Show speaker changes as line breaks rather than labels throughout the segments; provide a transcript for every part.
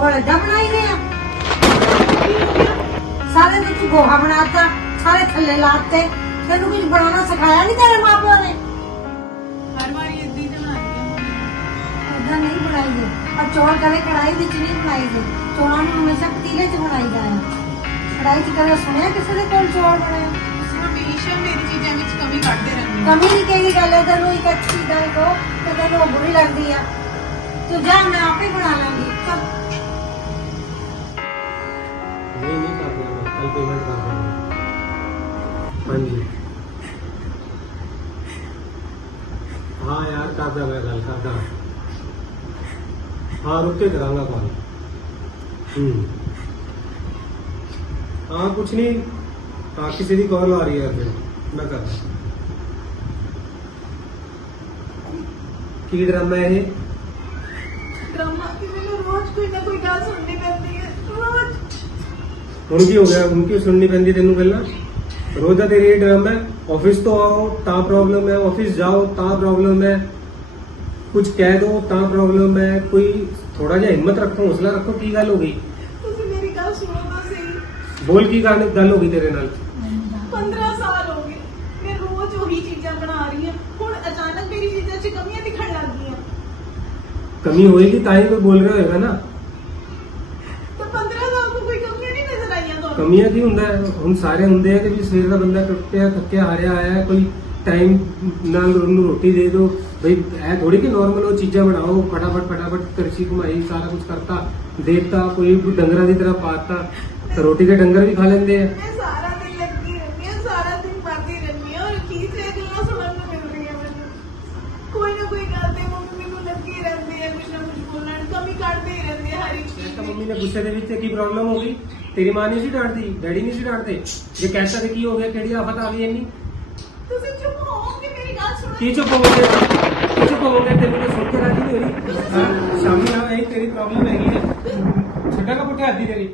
चौल ऐसा बनाई गए हैं सारे दिन तू गोहा बनाता सारे थल्ले लाते तेन कुछ बनाना सिखाया नहीं तेरे माँ प्यो ने
हर बार ये दी बनाई
ऐसा नहीं बनाई गई और चौल कदे कढ़ाई विच नहीं बनाई गई चौलों में हमेशा पतीले च बनाई जाए कढ़ाई च कदे सुनिया किसी ने कोल चौल बनाए
हमेशा मेरी चीजें विच कमी कढ़दे रहंदे
कमी नहीं कही गल है तेन एक अच्छी गल को तो तेन बुरी लगती है तू जा मैं आप ही बना लेंगी चल
नहीं कर देना कल पेमेंट कर देना हाँ जी हाँ यार करदा मैं गल करदा हाँ रुक के करांगा कॉल हाँ कुछ नहीं हाँ किसी की कॉल आ रही है फिर मैं करदा की ड्रामा है ये
ड्रामा कि मैंने रोज कोई ना कोई गल सुननी पैंदी है रोज
ਹੁਣ ਕੀ ਹੋ ਗਿਆ ਹੁਣ ਕੀ ਸੁਣਨੀ ਪੈਂਦੀ ਤੈਨੂੰ ਗੱਲਾਂ ਰੋਜ਼ ਦਾ ਤੇਰੀ ਇਹ ਡਰਾਮਾ ਹੈ ਆਫਿਸ ਤੋਂ ਆਓ ਤਾਂ ਪ੍ਰੋਬਲਮ ਹੈ ਆਫਿਸ ਜਾਓ ਤਾਂ ਪ੍ਰੋਬਲਮ ਹੈ ਕੁਝ ਕਹਿ ਦੋ ਤਾਂ ਪ੍ਰੋਬਲਮ ਹੈ ਕੋਈ ਥੋੜਾ ਜਿਹਾ ਹਿੰਮਤ ਰੱਖੋ ਹੌਸਲਾ ਰੱਖੋ ਕੀ ਗੱਲ ਹੋ ਗਈ
ਤੁਸੀਂ ਮੇਰੀ ਗੱਲ ਸੁਣੋ ਤਾਂ ਸਹੀ
ਬੋਲ ਕੀ ਗੱਲ ਹੋ ਗਈ ਤੇਰੇ ਨਾਲ
15 ਸਾਲ ਹੋ ਗਏ ਮੈਂ ਰੋਜ਼ ਉਹੀ ਚੀਜ਼ਾਂ ਬਣਾ ਰਹੀ ਹਾਂ ਹੁਣ ਅਚਾਨਕ ਮੇਰੀ ਚੀਜ਼ਾਂ 'ਚ ਕਮੀਆਂ ਦਿਖਣ ਲੱਗ ਗਈਆਂ
ਕਮੀ ਹੋਏਗੀ ਤਾਂ ਹੀ ਕੋਈ ਬੋਲ ਰਿਹਾ ਹੋਏਗਾ ਨਾ
ਤਾਂ 15 ਸਾਲ ਤੋਂ ਕੋਈ ਕਮੀਆਂ ਨਹੀਂ ਨਜ਼ਰ ਆਈਆਂ ਤੁਹਾਨੂੰ
ਕਮੀਆਂ ਕੀ ਹੁੰਦਾ ਹੈ ਹੁਣ ਸਾਰੇ ਹੁੰਦੇ ਆ ਕਿ ਵੀ ਸਵੇਰ ਦਾ ਬੰਦਾ ਟੁੱਟਿਆ ਥੱਕਿਆ ਹਾਰਿਆ ਆਇਆ ਹੈ, ਕੋਈ ਟਾਈਮ ਨਾਲ ਉਹਨੂੰ ਰੋਟੀ ਦੇ ਦਿਓ ਬਈ ਇਹ ਥੋੜੀ ਕਿ ਨਾਰਮਲ ਉਹ ਚੀਜ਼ਾਂ ਬਣਾਓ ਫਟਾਫਟ ਕਰਛੀ ਘੁਮਾਈ ਸਾਰਾ ਕੁਝ ਕਰਤਾ ਦੇਤਾ ਕੋਈ ਡੰਗਰਾਂ ਦੀ ਤਰ੍ਹਾਂ ਪਾਤਾ ਤਾਂ ਰੋਟੀ ਦੇ ਡੰਗਰ ਵੀ ਖਾ ਲੈਂਦੇ ਆ
ਮੈਂ ਸਾਰਾ ਦਿਨ ਲੱਗੀ ਰਹਿੰਦੀ ਹਾਂ ਸਾਰਾ ਦਿਨ ਪੜ੍ਹਦੀ ਰਹਿੰਦੀ ਹਾਂ ਔਰ ਕੀ ਸੇ ਗੱਲਾਂ ਸੁਣਨ ਨੂੰ ਮਿਲ ਰਹੀਆਂ ਮੈਨੂੰ ਕੋਈ ਨਾ ਕੋਈ ਗੱਲ ਤੇ ਮੰਮੀ ਮੈਨੂੰ ਲੱਗੀ ਰਹਿੰਦੀ ਹੈ ਕੁਝ ਨਾ ਕੁਝ ਬੋਲਣ ਕਮੀ ਕੱਢਦੇ ਹੀ ਰਹਿੰਦੇ ਆ ਹਰ ਇੱਕ ਚੀਜ਼
ਤਾਂ ਮੰਮੀ ਨੇ ਗੁੱਸੇ ਦੇ ਵਿੱਚ ਕੀ ਪ੍ਰੋਬਲਮ ਹੋ ਗਈ ਤੇਰੀ ਮਾਂ ਨਹੀਂ ਸੀ ਡਾਂਟਦੀ ਡੈਡੀ ਨਹੀਂ ਸੀ ਡਾਂਟਦੇ ਜੇ ਕਹਿਤਾ ਤੇ ਕੀ ਹੋ ਗਿਆ ਕਿਹੜੀ ਆਫਤ ਆ ਗਈ ਇੰਨੀ
ਤੁਸੀਂ ਚੁੱਪ ਹੋਵੋਗੇ ਮੇਰੀ ਗੱਲ ਸੁਣੋ
ਕੀ ਚੁੱਪ ਹੋਗੇ ਤੈਨੂੰ ਤਾਂ ਸੁਣ ਕੇ ਰਾਜੀ ਨਹੀਂ ਹੋਈ ਸ਼ਾਮੀ ਆ ਇਹ ਤੇਰੀ ਪ੍ਰੋਬਲਮ ਹੈਗੀ ਹੈ ਛੱਡਾਂਗਾ ਪੁੱਠੇ ਹੱਥੀ ਤੇਰੀ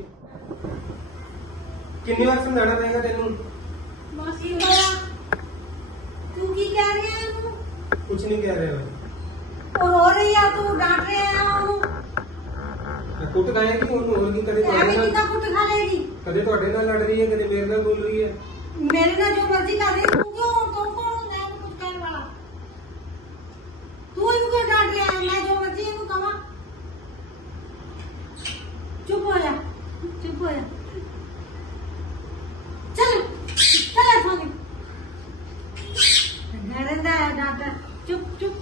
ਕਿੰਨੀ ਵਾਰ ਸਮਝਾਉਣਾ ਪਏਗਾ ਤੈਨੂੰ
मासी होया तू की कह रही है तू
ਕੁਝ ਨਹੀਂ ਕਹਿ ਰਿਹਾ
और हो रही है तू डांट रहे हैं ਉਹਨੂੰ
ਮੈਂ ਕੁੱਟ ਗਾਇਆ ਕਿ ਉਹਨੂੰ ਹੋਰ ਕੀ ਕਦੇ ਤੁਹਾਡੇ
ਐਵੇਂ
ਨਾਲ
ਕਿੱਦਾਂ ਕੁੱਟ ਖਾ ਲੇਗੀ
ਕਦੇ ਤੁਹਾਡੇ ਨਾਲ ਲੜ ਰਹੀ ਹੈ ਕਦੇ ਮੇਰੇ ਨਾਲ ਬੋਲ ਰਹੀ ਹੈ
ਮੇਰੇ ਨਾਲ ਜੋ ਮਰਜ਼ੀ ਕਰ ਰਹੀ ਤੂੰ ਕਿਉਂ ਤੂੰ ਕੌਣ ਹੁੰਦਾ ਹੈ ਕੁਝ ਕਹਿਣ ਵਾਲਾ ਤੂੰ ਇਹਨੂੰ ਕਿਉਂ ਡਾਂਟ ਰਿਹਾ ਹੈ ਮੈਂ ਜੋ ਮਰਜ਼ੀ ਇਹਨੂੰ ਕਹਾਂ ਚੁੱਪ ਹੋ ਜਾ चल सोनी नरेंद्र है डॉक्टर चुप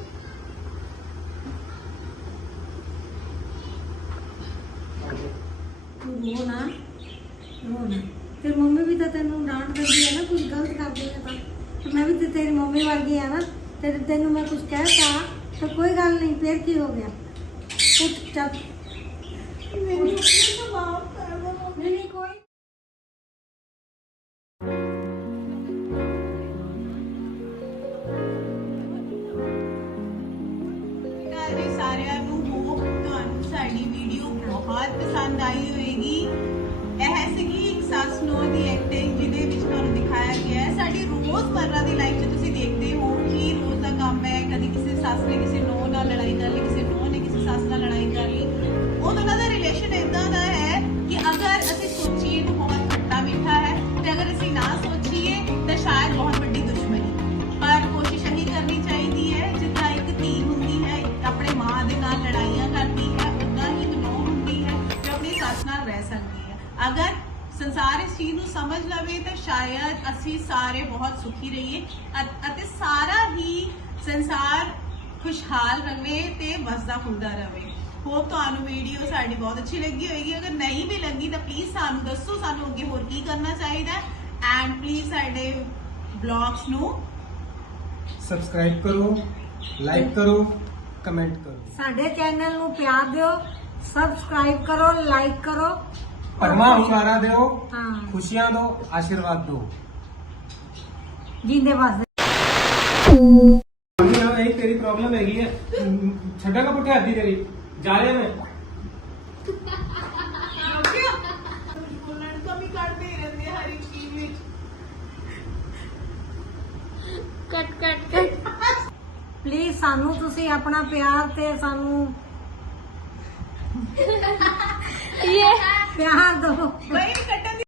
तू रो ना तेरी मम्मी भी तो तेन डांट देती है ना कुछ गलत कर देगा तो मैं भी तो तेरी मम्मी वर्गी है ना तेन मैं कुछ कहता तो कोई गल नहीं फिर की हो गया उठ चल नहीं कोई
ਜੀ ਸਾਰਿਆਂ ਨੂੰ ਹੋਪ ਤੁਹਾਨੂੰ ਸਾਡੀ ਵੀਡੀਓ ਬਹੁਤ ਪਸੰਦ ਆਈ ਹੋਵੇਗੀ ਇਹ ਸੀਗੀ ਇੱਕ ਸੱਸ ਨੂੰਹ ਦੀ ਐਕਟਿੰਗ ਜਿਹਦੇ ਵਿੱਚ ਤੁਹਾਨੂੰ ਦਿਖਾਇਆ ਗਿਆ ਹੈ ਸਾਡੀ ਰੋਜ਼ਮਰਰਾ ਦੀ ਲਾਈਫ 'ਚ ਤੁਸੀਂ ਦੇਖਦੇ ਹੋ ਕਿ ਰੋਜ਼ ਦਾ ਕੰਮ ਹੈ ਕਦੀ ਕਿਸੇ ਸੱਸ ਨੇ ਕਿਸੇ ਨੂੰਹ ਨਾਲ ਲੜਾਈ ਕਰ ਲਈ ਕਿਸੇ ਨੂੰਹ ਨੇ ਕਿਸੇ ਸੱਸ ਨਾਲ ਲੜਾਈ ਕਰ ਲਈ ਉਹ ਦੋਨਾਂ ਦਾ ਰਿਲੇਸ਼ਨ ਇਦਾਂ ਦਾ ਹੈ ਕਿ ਅਗਰ ਅਸੀਂ ਸੋਚੀਏ ਤਾਂ ਬਹੁਤ ਖੱਟਾ ਮਿੱਠਾ ਹੈ ਤੇ ਅਗਰ ਅਸੀਂ ਨਾ ਸੋਚੀਏ ਤਾਂ ਸ਼ਾਇਦ ਬਹੁਤ ਵੱਡੀ ਦੁਸ਼ਮਣੀ ਪਰ ਕੋਸ਼ਿਸ਼ ਇਹੀ ਕਰਨੀ ਚਾਹੀਦੀ ਹੈ ਜਿੱਦਾਂ ਇੱਕ ਧੀ ਹੁੰਦੀ ਹੈ ਆਪਣੇ ਮਾਂ ਦੇ ਨਾਲ ਲੜਾਈਆਂ ਕਰਦੀ ਹੈ ਉਦਾਂ ਹੀ ਇੱਕ ਨੂੰਹ ਹੁੰਦੀ ਹੈ ਜੋ ਆਪਣੀ ਸੱਸ ਨਾਲ ਰਹਿ ਸਕਦੀ ਹੈ ਅਗਰ ਸੰਸਾਰ ਇਸ ਚੀਜ਼ ਨੂੰ ਸਮਝ ਲਵੇ ਤਾਂ ਸ਼ਾਇਦ ਅਸੀਂ ਸਾਰੇ ਬਹੁਤ ਸੁਖੀ ਰਹੀਏ ਅਤੇ ਸਾਰਾ ਹੀ ਸੰਸਾਰ ਖੁਸ਼ਹਾਲ ਰਹੇ ਤੇ ਵਸਦਾ ਫੁੱਲਦਾ ਰਹੇ ਹੋਪ ਤੁਹਾਨੂੰ ਵੀਡੀਓ ਸਾਡੀ ਬਹੁਤ ਅੱਛੀ ਲੱਗੀ ਹੋਏਗੀ ਅਗਰ ਨਹੀਂ ਵੀ ਲੱਗੀ ਤਾਂ ਪਲੀਜ਼ ਸਾਨੂੰ ਦੱਸੋ ਸਾਨੂੰ ਅੱਗੇ ਹੋਰ ਕੀ ਕਰਨਾ ਚਾਹੀਦਾ ਐਂਡ ਪਲੀਜ਼ ਸਾਡੇ ਬਲੌਗਸ ਨੂੰ
ਸਬਸਕ੍ਰਾਈਬ ਕਰੋ ਲਾਈਕ ਕਰੋ ਕਮੈਂਟ ਕਰੋ
ਸਾਡੇ ਚੈਨਲ ਨੂੰ ਪਿਆਰ ਦਿਓ ਸਬਸਕ੍ਰਾਈਬ ਕਰੋ ਲਾਈਕ ਕਰੋ
ਪਰਮਾ ਹੁੰਗਾਰਾ ਦਿਓ
ਹਾਂ
ਖੁਸ਼ੀਆਂ ਦਿਓ ਆਸ਼ੀਰਵਾਦ ਦਿਓ
ਜਿੰਦੇ ਵਾਸਤੇ
ਮੰਮੀ ਆ ਇਹ ਤੇਰੀ ਪ੍ਰੋਬਲਮ ਹੈਗੀ ਹੈ ਛੱਡਾਂਗਾ ਪੁੱਠੇ ਹੱਥੀ ਤੇਰੀ ਜਾ ਰਿਹਾ ਮੈਂ
ਬੋਲਣ ਕਮੀ ਕੱਢਦੇ ਹੀ ਰਹਿੰਦੇ ਹਰ ਇੱਕ ਚੀਜ਼ ਵਿੱਚ
ਕੱਟ ਪਲੀਜ਼ ਸਾਨੂੰ ਤੁਸੀਂ ਆਪਣਾ ਪਿਆਰ ਤੇ ਸਾਨੂੰ ਪਿਆਰ ਦੋ
ਬਈ